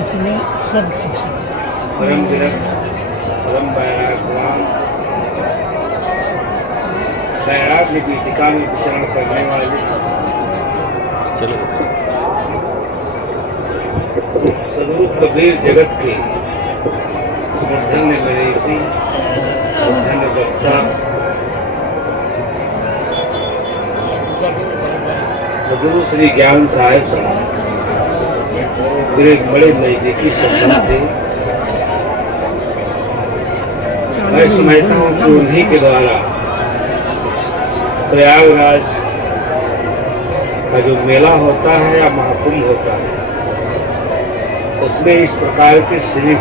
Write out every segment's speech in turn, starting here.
इसमें सब कुछ है। परम विरक्त, परम वैराग्यवान, वैराग्य गीतिका में विचरण करने वाले चलो सदगुरु कबीर जगत के धन्य मनीषी, धन्य वक्ता सदगुरु श्री ज्ञान साहेब साहब मेरे बड़े नजदीकी संबंध से मैं समझता हूँ कि उन्हीं के द्वारा प्रयागराज का जो मेला होता है या महाकुंभ होता है उसमें इस प्रकार के शिविर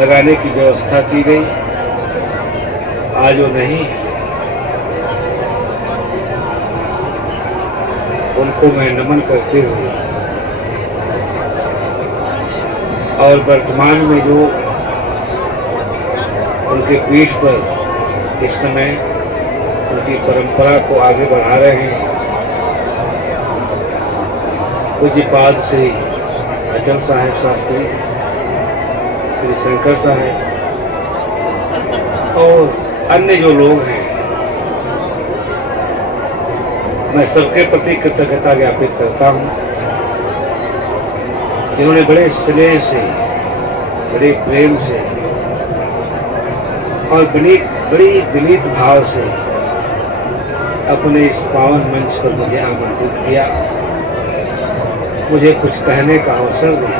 लगाने की व्यवस्था की गई। आज वो नहीं, उनको मैं नमन करते हुए और वर्तमान में जो उनके पीठ पर इस समय उनकी परंपरा को आगे बढ़ा रहे हैं पूज्यपाद श्री अचल साहेब शास्त्री, श्री शंकर साहेब और अन्य जो लोग हैं, मैं सबके प्रति कृतज्ञता ज्ञापित करता हूँ जिन्होंने बड़े स्नेह से, बड़े प्रेम से और बड़ी विनीत भाव से अपने इस पावन मंच पर मुझे आमंत्रित किया, मुझे कुछ कहने का अवसर दिया।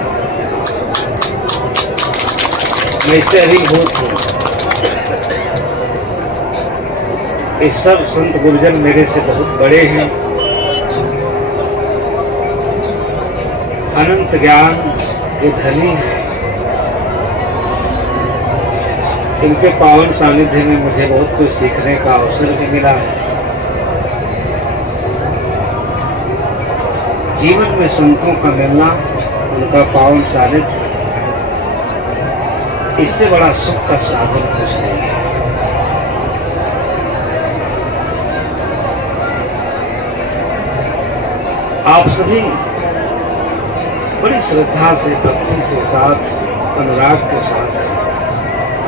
मैं इससे अभिभूत हूँ। इस सब संत गुरुजन मेरे से बहुत बड़े हैं, अनंत ज्ञान के धनी हैं। इनके पावन सानिध्य में मुझे बहुत कुछ सीखने का अवसर भी मिला है। जीवन में संतों का मिलना, उनका पावन सानिध्य, इससे बड़ा सुख का साधन कुछ नहीं है। आप सभी बड़ी श्रद्धा से, भक्ति से, साथ अनुराग के साथ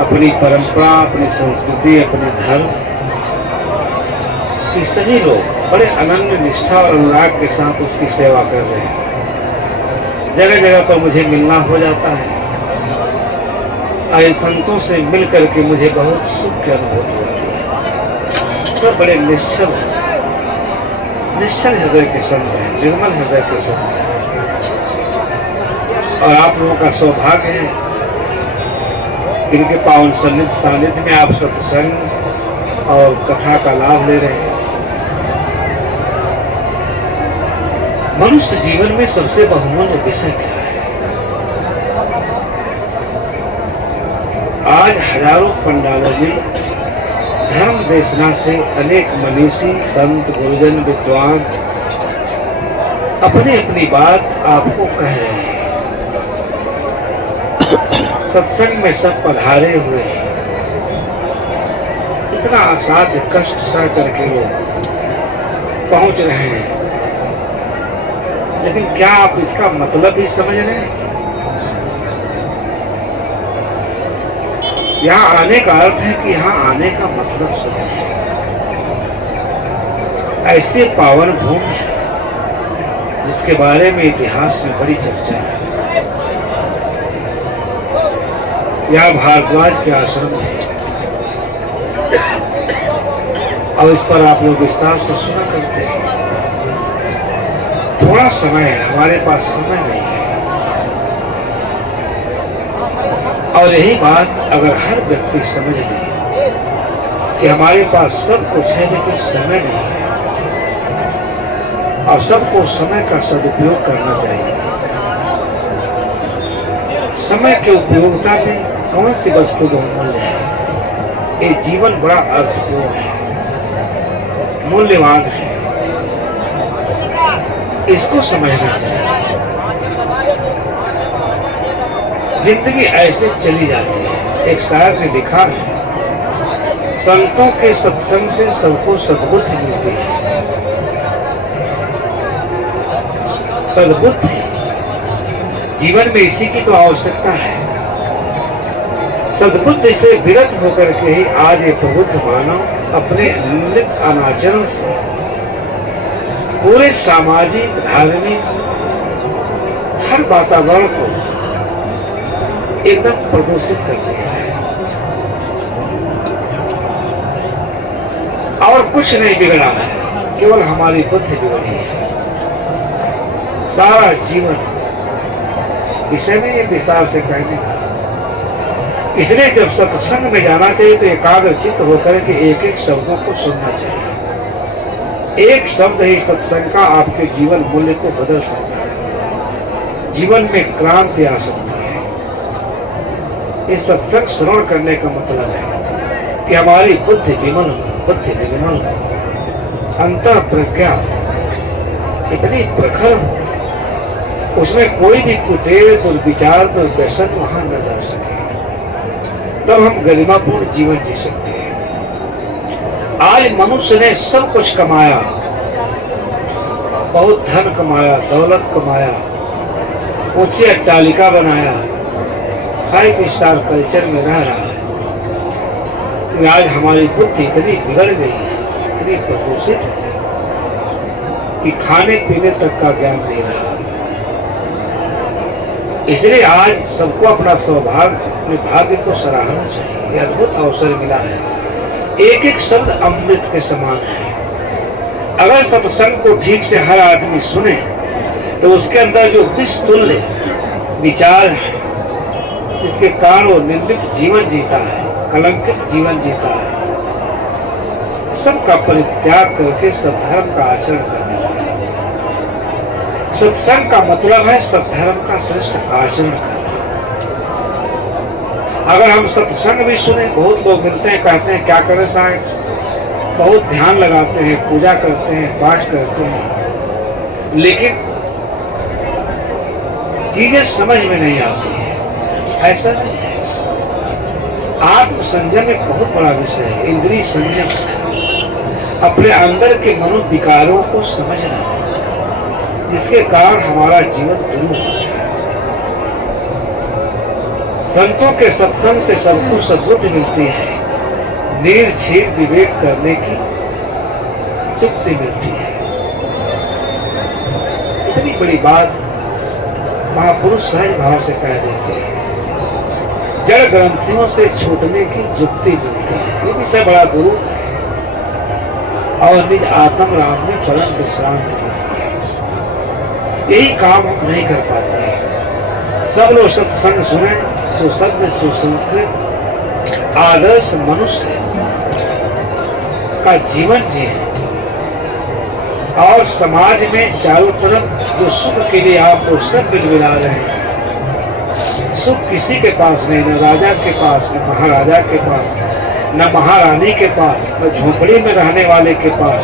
अपनी परंपरा, अपनी संस्कृति, अपने धर्म की सभी लोग बड़े अनन्य निष्ठा और अनुराग के साथ उसकी सेवा कर रहे हैं। जगह जगह पर मुझे मिलना हो जाता है। ऐसे संतों से मिल करके मुझे बहुत सुख की अनुभूति होती है। सब बड़े निश्चल हृदय के संत हैं, निर्मल हृदय के संत हैं। और आप लोगों का सौभाग्य है इनके पावन सानिध्य में आप सत्संग और कथा का लाभ ले रहे हैं। मनुष्य जीवन में सबसे बहुमूल्य विषय क्या है? आज हजारों पंडालों में धर्म देशना से अनेक मनीषी, संत, गुरुजन, विद्वान अपनी अपनी बात आपको कह रहे हैं। सत्संग में सब पधारे हुए हैं। इतना असाध्य कष्ट सह करके लोग पहुंच रहे हैं, लेकिन क्या आप इसका मतलब ही समझ रहे हैं? यहाँ आने का अर्थ है कि यहाँ आने का मतलब समझिए। ऐसे पावन भूमि जिसके बारे में इतिहास में बड़ी चर्चा है। यहाँ भारद्वाज के आश्रम है और इस पर आप लोग विस्तार से सुना करते हैं। थोड़ा समय है, हमारे पास समय नहीं है। और यही बात अगर हर व्यक्ति समझ ले कि हमारे पास सब कुछ है लेकिन समय नहीं है, और सबको समय का सदुपयोग करना चाहिए। समय के उपयोगिता में कौन सी वस्तु बहुमूल्य है? ये जीवन बड़ा अर्थपूर्ण है, मूल्यवान है, इसको समझना चाहिए। जिंदगी ऐसे चली जाती है। एक शायर ने लिखा है, संतों के सत्संग से सबको सद्बुद्धि मिलती है। सद्बुद्धि जीवन में इसी की तो आवश्यकता है। सद्बुद्धि से विरत होकर के ही आज ये प्रबुद्ध मानव अपने निंदित अनाचरण से पूरे सामाजिक धार्मिक हर वातावरण को एकदम प्रदूषित कर दिया है। और कुछ नहीं बिगड़ा है, केवल हमारी बुद्धि बिगड़ी है। सारा जीवन विषय में ये विस्तार से कहने का, इसलिए जब सत्संग में जाना चाहिए तो एकाग्रचित्त होकर के एक एक शब्दों को सुनना चाहिए। एक शब्द ही सत्संग का आपके जीवन मूल्य को बदल सकता है, जीवन में क्रांति आ सकती है। ये सत्संग श्रवण करने का मतलब है कि हमारी बुद्धि विमल हो, बुद्धि निर्मल हो, अंतर प्रज्ञा इतनी प्रखर हो, उसमें कोई भी कुटेल दुर्विचार दुर्व्यसन वहां न जा सके, तब हम गरिमापूर्ण जीवन जी सकते हैं। आज मनुष्य ने सब कुछ कमाया, बहुत धन कमाया, दौलत कमाया, ऊंची अट्टालिका बनाया, 5 स्टार कल्चर में रह रहा है। कि आज हमारी बुद्धि इतनी बिगड़ गई है, इतनी प्रदूषित है कि खाने पीने तक का ज्ञान नहीं रहा। इसलिए आज सबको अपना सौभाग्य, अपने भाग्य को सराहना चाहिए। यह अद्भुत अवसर मिला है। एक एक शब्द अमृत के समान है। अगर सत्संग को ठीक से हर आदमी सुने तो उसके अंदर जो विष तुल्य विचार है, जिसके कारण वो निंदित जीवन जीता है, कलंकित जीवन जीता है, सबका परित्याग करके सद्धर्म का आचरण करना चाहिए। सत्संग का मतलब है सद्धर्म का श्रेष्ठ आचरण करना। अगर हम सत्संग भी सुने, बहुत लोग मिलते हैं, कहते हैं क्या करें साहब, बहुत ध्यान लगाते हैं, पूजा करते हैं, पाठ करते हैं, लेकिन चीजें समझ में नहीं आती है। ऐसा नहीं है। आत्म संयम एक बहुत बड़ा विषय है। इंद्रिय संयम, अपने अंदर के मनोविकारों को समझना, जिसके कारण हमारा जीवन दुर्लभ होता है। संतों के सत्संग से सबको सद्बुद्धि मिलती है, निर्छीर विवेक करने की शक्ति मिलती है। इतनी बड़ी बात महापुरुष सहज भाव से कह देते हैं। जड़ ग्रंथियों से छूटने की युक्ति मिलती है। ये विषय बड़ा गुरु है और निज आत्म राम में परम विश्रांति मिलती है। यही काम हम नहीं कर पाते हैं। सब लोग सत्संग सुने, सुसभ्य सुसंस्कृत आदर्श मनुष्य का जीवन जिए और समाज में चारों तरफ जो सुख के लिए आप लोग सब बिलबिला रहे हैं, सुख किसी के पास नहीं, न राजा के पास, न महाराजा के पास, न महारानी के पास, न झोपड़ी में रहने वाले के पास,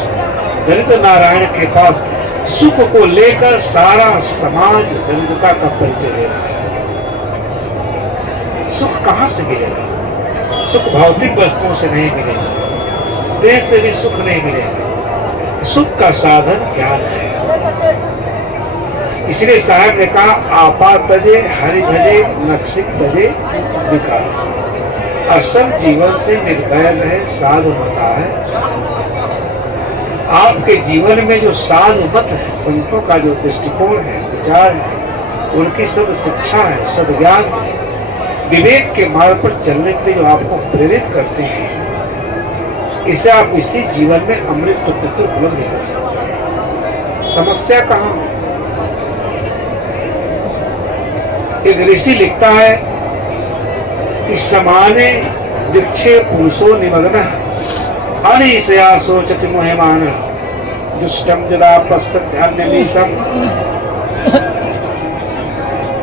दरिद्र नारायण के पास। सुख को लेकर सारा समाज दरिद्रता का परिचय ले रहा है। सुख कहां से मिलेगा? सुख भौतिक वस्तुओं से नहीं मिलेगा, देह से भी सुख नहीं मिलेगा। सुख का साधन ज्ञान है। इसलिए साहब ने कहा, आपा तजे हरि भजे, नक्सिक तजे विकार। असल जीवन से निर्भय रहे, साधु मता है। आपके जीवन में जो साधु मत है, संतों का जो दृष्टिकोण है, विचार है, उनकी सब शिक्षा है, सब ज्ञान है, विवेक के मार्ग पर चलने के लिए जो आपको प्रेरित करते हैं, इसे आप इसी जीवन में अमृत सत्य को उपलब्ध कर सकते हैं। समस्या कहाँ है? एक ऋषि लिखता है कि समाने वृक्षे पुरुषो निमग्न अनिशया सोचति मोहमान दुष्टम जदा पश्यति अन्यमीशम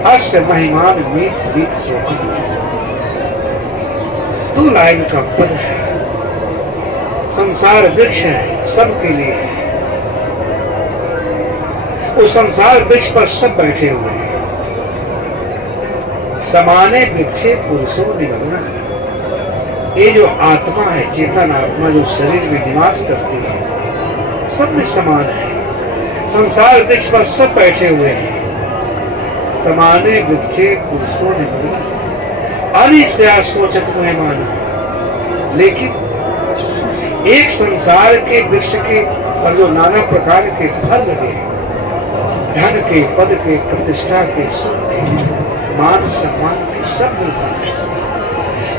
अस्य महिमान मीत वीत शोकम। 2 लाइन का पद है। संसार वृक्ष है, सबके लिए है। उस संसार वृक्ष पर सब बैठे हुए हैं। समाने वृक्षे पुरुषो निमग्न। ये जो आत्मा है, चेतन आत्मा जो शरीर में निवास करती है, सब में समान है। संसार वृक्ष पर सब बैठे हुए हैं, समाने वृक्षे पुरुषों ने बोला अनिश्चय सोचत में माना। लेकिन एक संसार के वृक्ष के पर जो नाना प्रकार के फल लगे, धन के, पद के, प्रतिष्ठा के, सुख के, मान सम्मान के, सब मिलता है,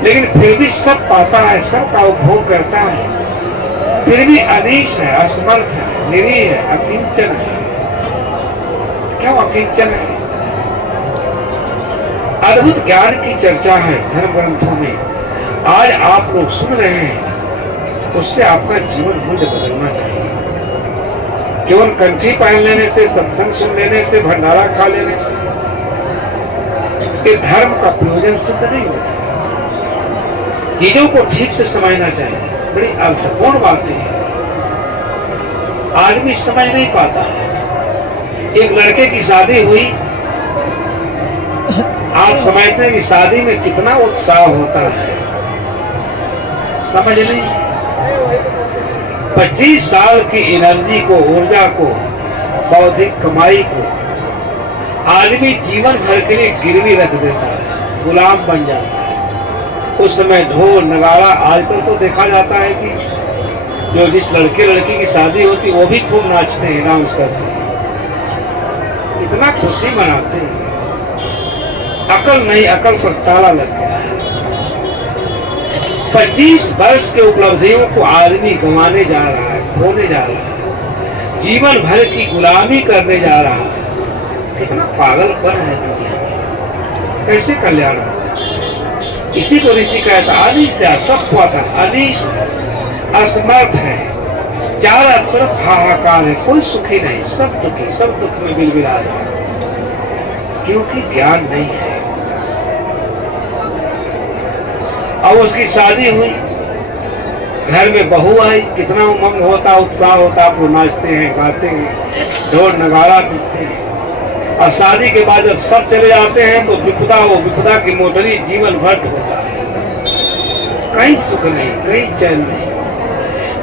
लेकिन फिर भी सब पाता है, सब का उपभोग करता है, फिर भी अनीश है, असमर्थ है, निरीह है, अकिंचन है। क्यों अकिंचन है? अद्भुत ज्ञान की चर्चा है धर्म ग्रंथों में, आज आप लोग सुन रहे हैं, उससे आपका जीवन मूल्य बदलना चाहिए। केवल कंठी पहन लेने से, सत्संग सुन लेने से, भंडारा खा लेने से धर्म का प्रयोजन सिद्ध नहीं होता। चीजों को ठीक से समझना चाहिए। बड़ी अर्थपूर्ण बातें हैं, आदमी समझ नहीं पाता। एक लड़के की शादी हुई, आप समझते हैं कि शादी में कितना उत्साह होता है, समझ नहीं। 25 साल की एनर्जी को, ऊर्जा को, बौद्धिक कमाई को आदमी जीवन भर के लिए गिरवी रख देता है, गुलाम बन जाता है। उस समय ढोल नगाड़ा, आजकल तो देखा जाता है कि जो जिस लड़के लड़की की शादी होती वो भी खूब नाचते हैं, डांस करते हैं, इतना खुशी मनाते हैं। अकल नहीं, अकल पर ताला लग गया है। 25 वर्ष के उपलब्धियों को आदमी गंवाने जा रहा है, खोने जा रहा है, जीवन भर की गुलामी करने जा रहा है। कितना पागलपन है दुनिया में, कैसे कल्याण होगा? इसी को ऋषि कहता अनीश है, सब पाता, अनीश असमर्थ है, चारों तरफ हाहाकार है, कोई सुखी नहीं, सब दुखी, सब दुख में बिलबिला रहे, क्योंकि ज्ञान नहीं है। अब उसकी शादी हुई, घर में बहू आई, कितना उमंग होता, उत्साह होता, आप नाचते हैं, गाते हैं, ढोल नगाड़ा पीटते हैं। और शादी के बाद जब सब चले जाते हैं तो विपदा, वो विपदा की मोटरी जीवन भर होता है, कहीं सुख नहीं, कहीं चैन नहीं।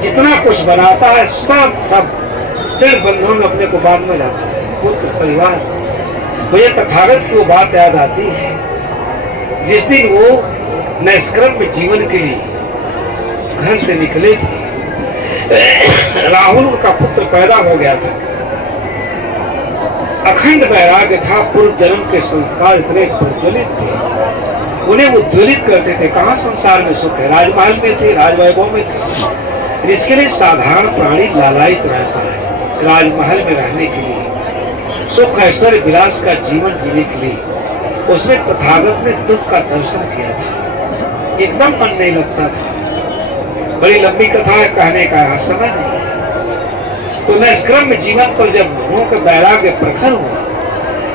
जितना कुछ बनाता है सब फिर बंधुओं में अपने को बाद में जाता है, पुत्र परिवार। मुझे तथागत की वो बात याद आती है, जिस दिन वो निष्क्रम जीवन के लिए घर से निकले थे, राहुल का पुत्र पैदा हो गया था। अखंड वैराग्य था, पूर्व जन्म के संस्कार इतने प्रज्वलित थे, उन्हें उज्ज्वलित करते थे। कहाँ संसार में सुख है? राजमहल में थे, राजवैभव में थे। इसके लिए साधारण प्राणी लालायित रहता है राजमहल में रहने के लिए, सुख ऐश्वर्य विलास का जीवन जीने के लिए। उसमें तथागत ने दुख का दर्शन किया था, एकदम मन नहीं लगता था। बड़ी लंबी कथा है, कहने का है, समय नहीं। तो निष्क्रम जीवन पर जब भोग वैराग्य प्रखर हुआ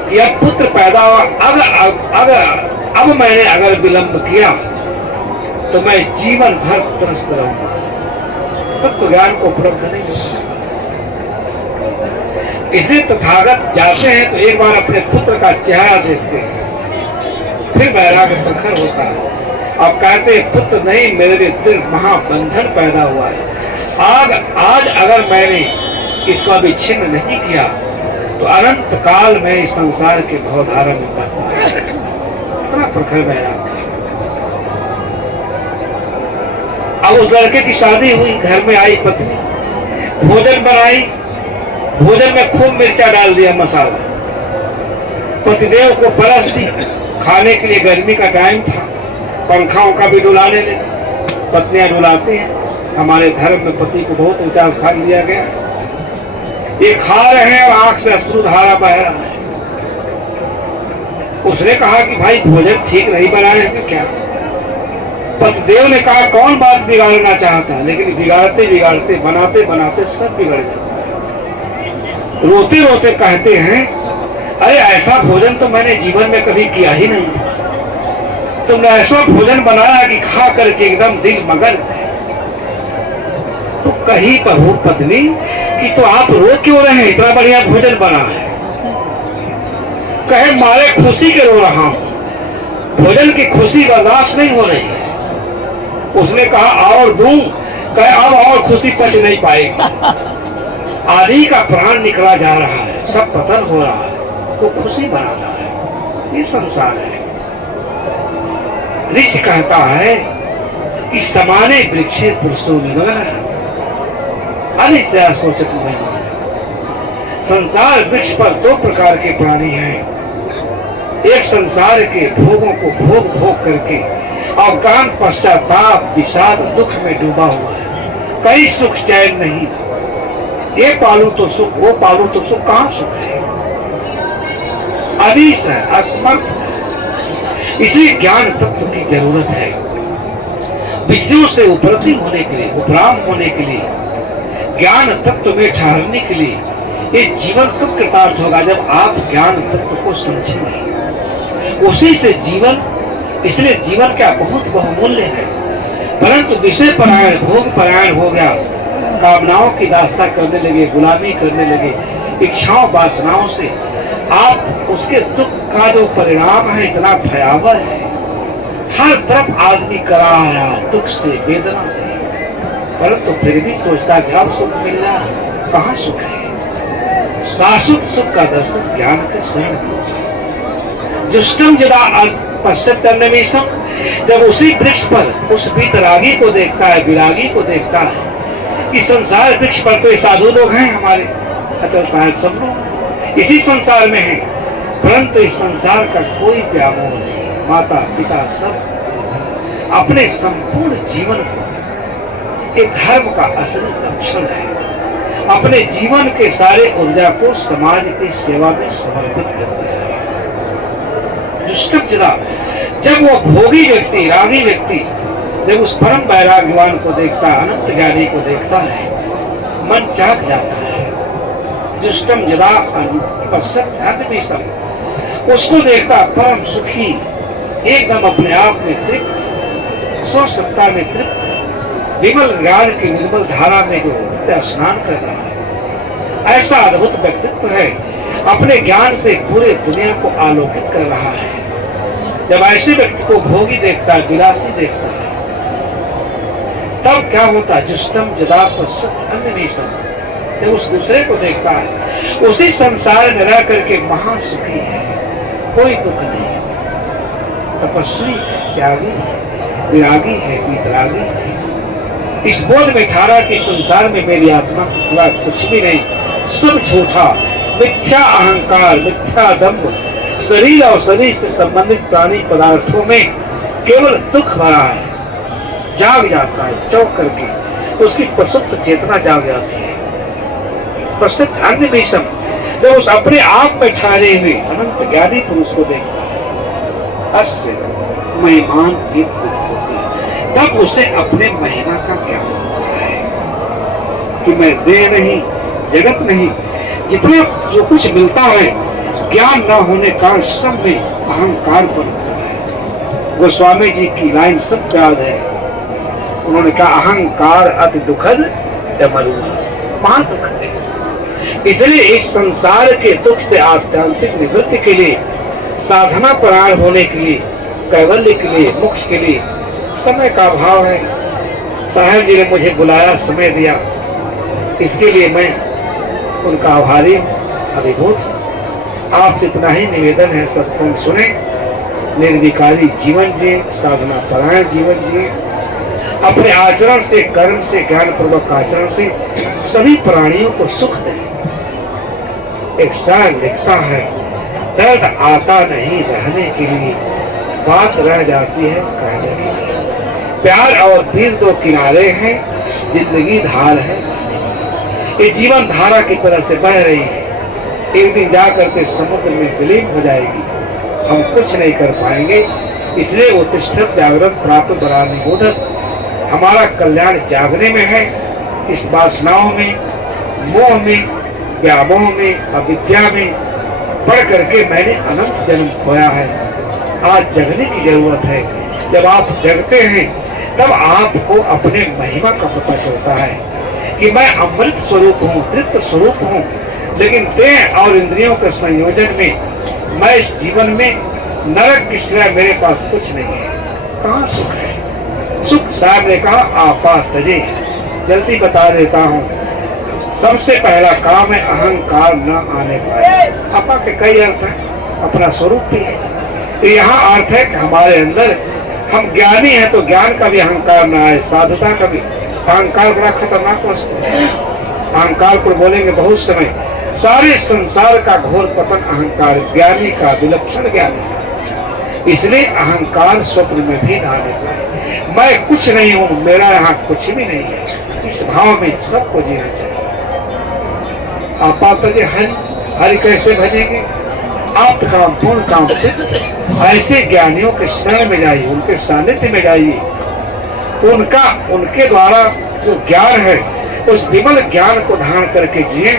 कि अब पुत्र पैदा हुआ, अब मैंने अगर विलंब किया तो मैं जीवन भर त्रस्त रहूंगा, तत्व ज्ञान को उपलब्ध नहीं होगा। इसलिए तथागत जाते हैं तो एक बार अपने पुत्र का चेहरा देखते हैं, फिर वैराग्य प्रखर होता है। अब कहते हैं पुत्र नहीं, मेरे दिल महाबंधन पैदा हुआ है। आज अगर मैंने इसका भी छिन्न नहीं किया तो अनंत काल में इस संसार के भवधारा में इतना प्रखर वैराग्य। अब उस लड़के की शादी हुई, घर में आई पत्नी, भोजन बनाई, भोजन में खूब मिर्चा डाल दिया, मसाला, पतिदेव को परस दी। खाने के लिए गर्मी का टाइम था, पंखाओं का भी डुलाने लगे। पत्नियां डुलाती हैं, हमारे धर्म में पति को बहुत ऊंचा स्थान दिया गया। ये खा रहे हैं और आंख से अश्रुधारा बह रहा है। उसने कहा कि भाई भोजन ठीक नहीं बनाए हैं क्या? पतिदेव ने कहा कौन बात बिगाड़ना चाहता, लेकिन बिगाड़ते बिगाड़ते, बनाते बनाते सब बिगड़ गया। रोते रोते कहते हैं अरे ऐसा भोजन तो मैंने जीवन में कभी किया ही नहीं। तुमने ऐसा भोजन बनाया कि खा करके एकदम दिल मगन। तो कही बहू पत्नी कि तो आप रो क्यों रहे हैं, इतना बढ़िया भोजन बना है। कहे मारे खुशी के रो रहा हूं, भोजन की खुशी बर्दाश्त नहीं हो रही। उसने कहा और दूं? कहे अब और खुशी पच नहीं पाएगी। आदि का प्राण निकला जा रहा है, सब पतन हो रहा है, वो खुशी बना रहा है। ये संसार है। ऋषि कहता है कि समाने वृक्षे पुरुषों निमग्न अनिश्चय सोचत नहीं। संसार वृक्ष पर दो प्रकार के प्राणी हैं। एक संसार के भोगों को भोग भोग करके अवगान पश्चाताप विषाद दुख में डूबा हुआ है। कहीं सुख चैन नहीं। ये पालू तो सुख, वो पालू तो सुख, कहां सुख है? अनिश है, असमर्थ है। इसलिए ज्ञान तत्व की जरूरत है। विषयों से उपलब्धि होने के लिए, उपराम होने के लिए, ज्ञान तत्व में ठहरने के लिए ये जीवन तब कृतार्थ होगा जब आप ज्ञान तत्व को समझेंगे। उसी से जीवन, इसलिए जीवन क्या बहुत बहुमूल्य है। परंतु विषय परायण, भोग परायण हो गया, कामनाओं की दास्ता करने लगे, गुलामी करने लगे, इच्छाओं वासनाओं से, आप उसके दुख का जो परिणाम है इतना भयावह है। हर तरफ आदमी करा रहा दुख से, वेदना से, परंतु फिर भी सोचता कि अब सुख मिल रहा, कहां सुख है? शाश्वत सुख का दर्शन ज्ञान के शरण। जुष्टम यदा पश्यत्यन्नमीशम, जब उसी वृक्ष पर उस वीतरागी को देखता है, विरागी को देखता है कि संसार वृक्ष पर कोई साधु लोग हैं हमारे, अचल साहब सब लोग इसी संसार में हैं, परंतु इस संसार का कोई व्यामोह नहीं। माता पिता सब अपने संपूर्ण जीवन को, एक धर्म का असली लक्षण है, अपने जीवन के सारे ऊर्जा को समाज की सेवा में समर्पित करते हैं। जब वो भोगी व्यक्ति, रागी व्यक्ति जब उस परम वैराग्यवान को देखता है, अनंत ज्ञानी को देखता है, मन चाक जाता है। जुष्टम यदा पश्यत्यन्नमीशम, उसको देखता परम सुखी, एकदम अपने आप में तृप्त, स्व सत्ता में तृप्त, विमल ज्ञान की निर्मल धारा में जो स्नान कर रहा है। ऐसा अद्भुत व्यक्तित्व है, अपने ज्ञान से पूरे दुनिया को आलोकित कर रहा है। जब ऐसे व्यक्ति को भोगी देखता है, विलासी देखता है, तब क्या होता है? जुष्टम यदा पश्यत्यन्नमीशम, जब उस दूसरे को देखता है, उसी संसार में रह करके महासुखी है, कोई दुख नहीं, तपस्वी है, त्यागी है, विरागी है, वितरागी है। इस बोध में ठहरा कि संसार में मेरी आत्मा का कुछ भी नहीं, सब झूठा, मिथ्या अहंकार, मिथ्या दम्भ, शरीर और शरीर से संबंधित प्राणी पदार्थों में केवल दुख भरा है। जाग जाता है चौंक करके, उसकी प्रसुप्त चेतना जाग जाती है। पश्यत्यन्नमीशम, जब उस अपने आप में ठहरे हुए अनंत ज्ञानी पुरुष को देखता है, अस्य महिमान सुखी, तब उसे अपने महिमा का ज्ञान होता है कि मैं देह नहीं, जगत नहीं, जितना जो कुछ मिलता है ज्ञान न होने का सब में अहंकार बनता है। गोस्वामी जी की लाइन सब याद है, उन्होंने कहा अहंकार अति दुखद डमरू, महादुख है। इसलिए इस संसार के दुख से आध्यात्मिक निवृत्ति के लिए, साधना परायण होने के लिए, कैवल्य के लिए, मोक्ष के लिए समय का अभाव है। साहब जी ने मुझे बुलाया, समय दिया, इसके लिए मैं उनका आभारी हूँ, अभिभूत। आपसे इतना ही निवेदन है, सत्संग सुने, निर्विकारी जीवन जिए, साधना परायण जीवन जिए, अपने आचरण से, कर्म से, ज्ञान पूर्वक आचरण से सभी प्राणियों को सुख दें। एक शायर लिखता है, दर्द आता नहीं रहने के लिए, बात रह जाती है कहने के लिए। प्यार और पीर दो किनारे हैं, जिंदगी धार है, ये जीवन धारा की तरह से बह रही है, एक दिन जा करके समुद्र में विलीन हो जाएगी, हम कुछ नहीं कर पाएंगे। इसलिए उत्तिष्ठत जागृत प्राप्त बरानी बोधत, हमारा कल्याण जागने में है, इस वासनाओं में, मोह में, व्यामोह में, अविद्या में पढ़ करके मैंने अनंत जन्म खोया है। आज जगने की जरूरत है। जब आप जगते हैं तब आपको अपने महिमा का पता चलता है कि मैं अमृत स्वरूप हूँ, तृप्त स्वरूप हूँ, लेकिन देह और इंद्रियों के संयोजन में मैं इस जीवन में नरक की सिवा मेरे पास कुछ नहीं है। कहाँ सुख है? सुख साहब ने कहा आपा तजे, जल्दी बता देता हूँ। सबसे पहला काम है अहंकार न आने पाए। आपा के कई अर्थ हैं, अपना स्वरूप भी है, तो यहाँ अर्थ है कि हमारे अंदर हम ज्ञानी हैं तो ज्ञान का भी अहंकार ना आए, साधुता का भी। अहंकार बड़ा खतरनाक वस्तु है। अहंकार पर बोलेंगे बहुत समय। सारे संसार का घोर पतन अहंकार, ज्ञानी का, विलक्षण ज्ञानी का। इसलिए अहंकार स्वप्न में भी ना निकले। मैं कुछ नहीं हूं, मेरा यहाँ कुछ भी नहीं है, इस भाव में सबको जीना चाहिए। आप हरि हरि कैसे भजेंगे? आप काम पूर्ण काम ऐसे ज्ञानियों के शरण में जाइए, उनके सानिध्य में जाइए। उनके द्वारा जो ज्ञान है उस विमल ज्ञान को धारण करके जिए।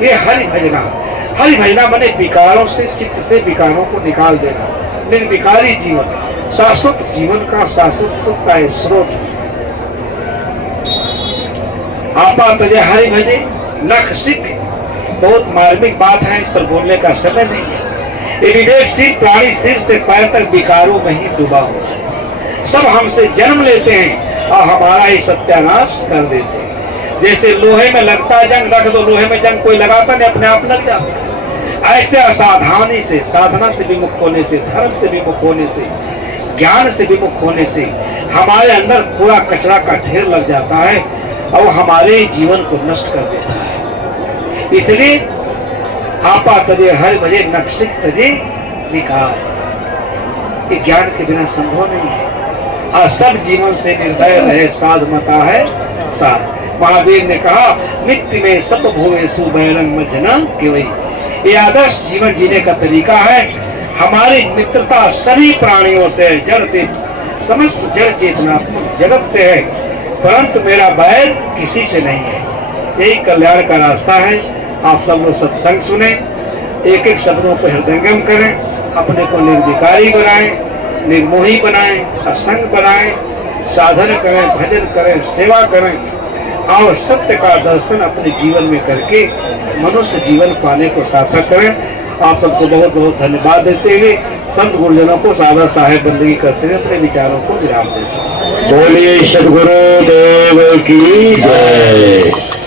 ये हरि भजना। हरि भजना माने विकारों से, चित्त से विकारों को निकाल देना। निर्विकारी जीवन, शाश्वत जीवन का, शाश्वत सुख का स्रोत। आपा तजे हरि भजे लख सिख। बहुत मार्मिक बात है, इस पर बोलने का समय नहीं है। ये विवेकशील प्राणी सिर से पैर तक विकारों में ही डूबा हुआ है। सब हमसे जन्म लेते हैं और हमारा ही सत्यानाश कर देते हैं। जैसे लोहे में लगता है जंग, रख दो लोहे में जंग, कोई लगाता नहीं, अपने आप लग जाता। ऐसे असावधानी से, साधना से विमुख होने से, धर्म से विमुख होने से, ज्ञान से विमुख होने से हमारे अंदर पूरा कचरा का ढेर लग जाता है और हमारे जीवन को नष्ट कर देता है। इसलिए आपा तजे हरि भजे नक्सिक तजे विकार। ये ज्ञान के बिना संभव नहीं है। और सब जीवन से निर्दय रहे, साधमता है साध। महावीर ने कहा नित्य में सब भूवे सुबैरंग मजना केवई। ये आदर्श जीवन जीने का तरीका है। हमारी मित्रता सभी प्राणियों से, जड़ से, समस्त जड़ चेतनात्मक जगत से है, परंतु मेरा बैर किसी से नहीं है। यही कल्याण का रास्ता है। आप सब लोग सत्संग सुने, एक एक शब्दों को हृदयंगम करें, अपने को निर्विकारी बनाएं, निर्मोही बनाएं, असंग बनाएं, साधन करें, भजन करें, सेवा करें और सत्य का दर्शन अपने जीवन में करके मनुष्य जीवन पाने को सार्थक करें। आप सबको बहुत बहुत धन्यवाद देते हुए संत गुरुजनों को सादा साहेब बंदगी करते हुए अपने विचारों को विराम देते हैं। बोलिए सद्गुरु देव की जय।